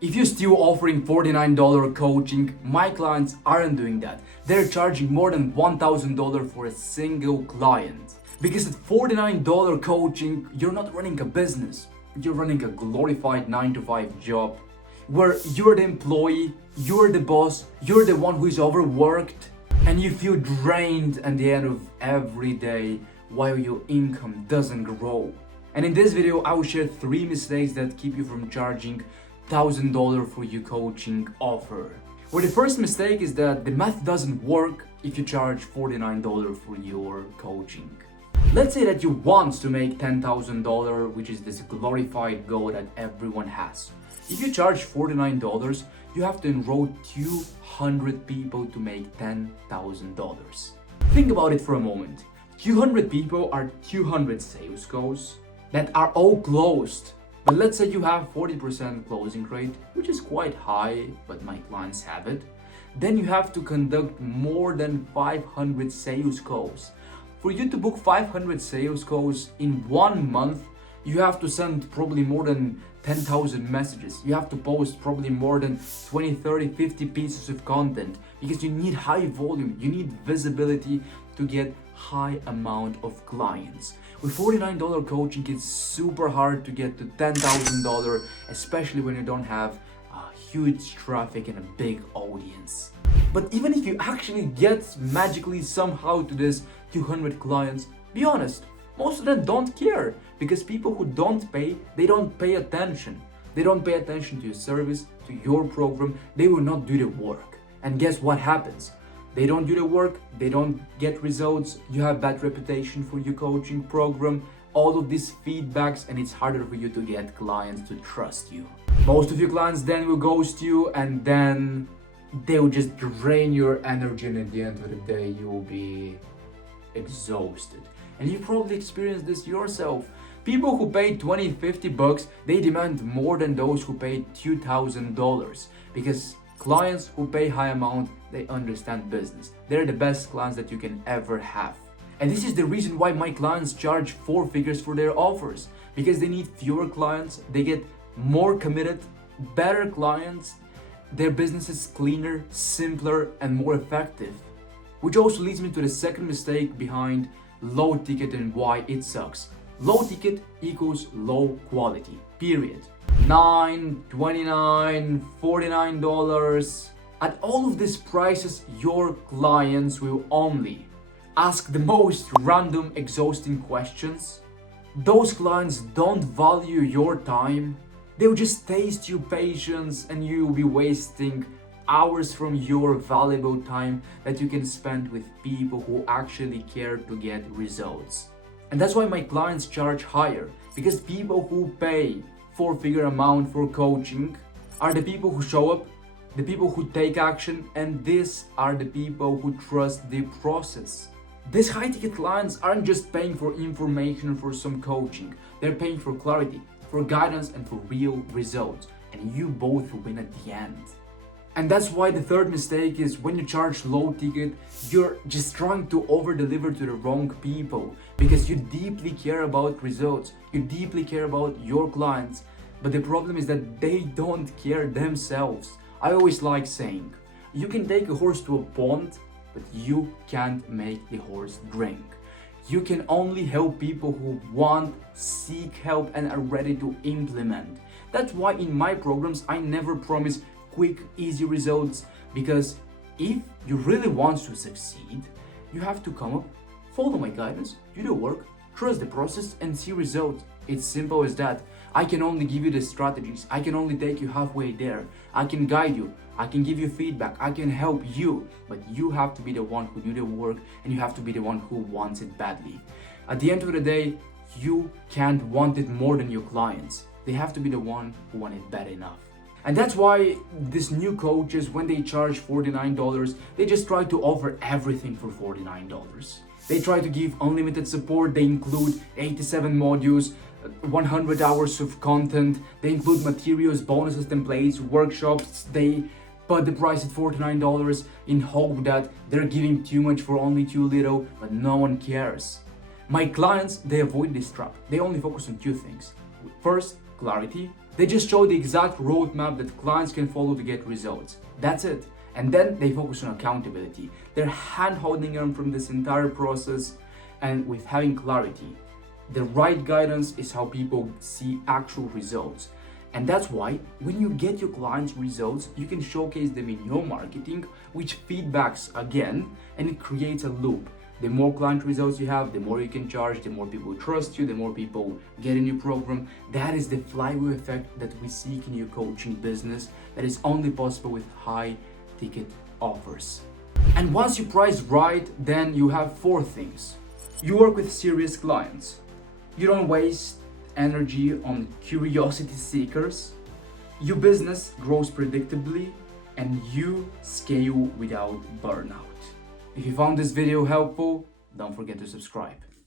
If you're still offering $49 coaching, my clients aren't doing that. They're charging more than $1,000 for a single client. Because at $49 coaching, you're not running a business. You're running a glorified 9-to-5 job where you're the employee, you're the boss, you're the one who is overworked, and you feel drained at the end of every day while your income doesn't grow. And in this video, I will share 3 mistakes that keep you from charging $1,000 for your coaching offer. Well, the first mistake is that the math doesn't work if you charge $49 for your coaching. Let's say that you want to make $10,000, which is this glorified goal that everyone has. If you charge $49, you have to enroll 200 people to make $10,000. Think about it for a moment. 200 people are 200 sales calls that are all closed. But let's say you have 40% closing rate, which is quite high, but my clients have it. Then you have to conduct more than 500 sales calls. For you to book 500 sales calls in 1 month, you have to send probably more than 10,000 messages. You have to post probably more than 20, 30, 50 pieces of content because you need high volume, you need visibility to get high amount of clients. With $49 coaching, it's super hard to get to $10,000, especially when you don't have huge traffic and a big audience. But even if you actually get magically somehow to this 200 clients, be honest, most of them don't care, because people who don't pay, they don't pay attention. They don't pay attention to your service, to your program. They will not do the work. And guess what happens? They don't do the work, they don't get results, you have bad reputation for your coaching program, all of these feedbacks, and it's harder for you to get clients to trust you. Most of your clients then will ghost you, and then they will just drain your energy, and at the end of the day you will be exhausted. And you probably experienced this yourself. People who pay $20, $50, they demand more than those who pay $2,000, because clients who pay high amount, they understand business. They're the best clients that you can ever have. And this is the reason why my clients charge 4 figures for their offers, because they need fewer clients, they get more committed, better clients, their business is cleaner, simpler, and more effective. Which also leads me to the second mistake behind low ticket and why it sucks. Low ticket equals low quality, period. $9, $29, $49. At all of these prices, your clients will only ask the most random, exhausting questions. Those clients don't value your time. They'll just taste your patience, and you'll be wasting hours from your valuable time that you can spend with people who actually care to get results. And that's why my clients charge higher, because people who pay 4-figure amount for coaching are the people who show up, the people who take action, and these are the people who trust the process. These high-ticket clients aren't just paying for information, for some coaching. They're paying for clarity, for guidance, and for real results. And you both win at the end. And that's why the third mistake is when you charge low ticket, you're just trying to over-deliver to the wrong people, because you deeply care about results, you deeply care about your clients, but the problem is that they don't care themselves. I always like saying, you can take a horse to a pond, but you can't make the horse drink. You can only help people who want, seek help, and are ready to implement. That's why in my programs, I never promise quick, easy results, because if you really want to succeed, you have to come up, follow my guidance, do the work, trust the process, and see results. It's simple as that. I can only give you the strategies. I can only take you halfway there. I can guide you. I can give you feedback. I can help you, but you have to be the one who do the work, and you have to be the one who wants it badly. At the end of the day, you can't want it more than your clients. They have to be the one who want it bad enough. And that's why these new coaches, when they charge $49, they just try to offer everything for $49. They try to give unlimited support. They include 87 modules, 100 hours of content. They include materials, bonuses, templates, workshops. They put the price at $49 in hope that they're giving too much for only too little, but no one cares. My clients, they avoid this trap. They only focus on 2 things. First, clarity. They just show the exact roadmap that clients can follow to get results. That's it. And then they focus on accountability. They're hand-holding them from this entire process, and with having clarity. The right guidance is how people see actual results. And that's why when you get your clients' results, you can showcase them in your marketing, which feedbacks again, and it creates a loop. The more client results you have, the more you can charge, the more people trust you, the more people get in your program. That is the flywheel effect that we seek in your coaching business, that is only possible with high ticket offers. And once you price right, then you have 4 things. You work with serious clients. You don't waste energy on curiosity seekers. Your business grows predictably, and you scale without burnout. If you found this video helpful, don't forget to subscribe.